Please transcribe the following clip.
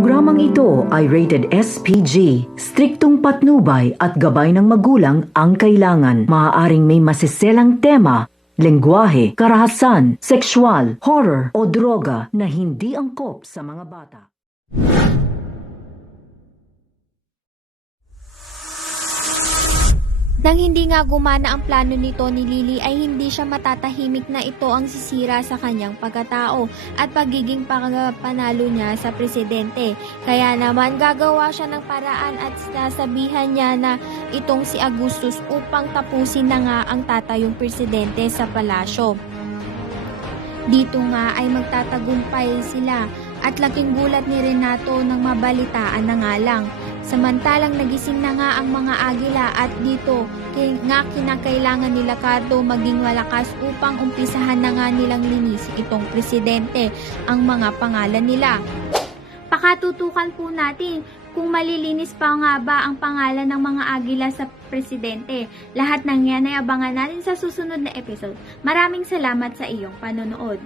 programang ito ay rated SPG. Striktong patnubay at gabay ng magulang ang kailangan. Maaaring may masiselang tema, lengguwahe, karahasan, sexual, horror o droga na hindi angkop sa mga bata. Nang hindi nga gumana ang plano ni Tony Lily ay hindi siya matatahimik na ito ang sisira sa kanyang pagkatao at pagiging panalo niya sa presidente. Kaya naman gagawa siya ng paraan at sasabihan niya na itong si Augustus upang tapusin na nga ang tatayong presidente sa palasyo. Dito nga ay magtatagumpay sila at laking gulat ni Renato nang mabalitaan na nga lang. Samantalang nagising na nga ang mga agila at dito nga kinakailangan nila Cardo maging malakas upang umpisahan na nga nilang linisin itong presidente ang mga pangalan nila. Pakatutukan po natin kung malilinis pa nga ba ang pangalan ng mga agila sa presidente. Lahat ng yan ay abangan natin sa susunod na episode. Maraming salamat sa iyong panonood.